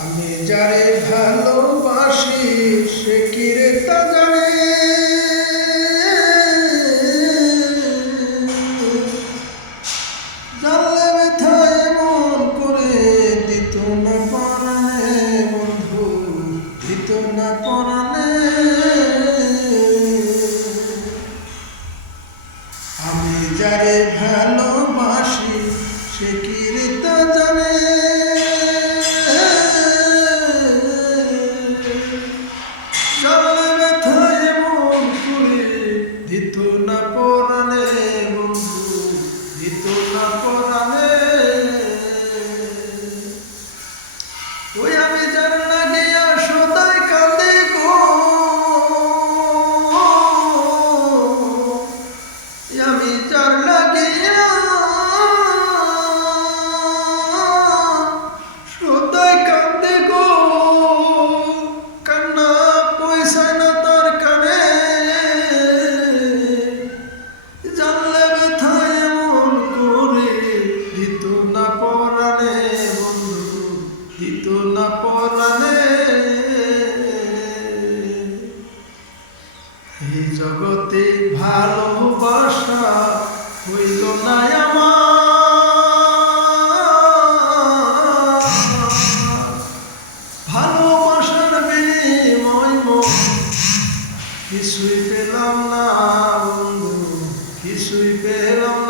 আমি যারে ভালোবাসি সে কি রে তা জানে, জানলে ব্যথায় এমন করে দিত না পরাণে বন্ধু, দিত না পরাণে। আমি যারে ভালোবাসি সে কি রে তা জানে, দিত না পরাণে বন্ধু, দিত না পরাণে। ওই আমি যার লাগিয়া সদাই কাঁদে গো, আমি যার লাগিয়া সদাই কাঁদে গো, কান্না পয়সায় না তার কানে, জানলে ব্যথায় এমন করে দিত না পরাণে বন্ধু, দিত না পরাণে। এই জগতে ভালোবাসা হইল না আমার, ভালোবাসার বিনিময় কিছুই পেলাম না বন্ধু, কিছুই পেলাম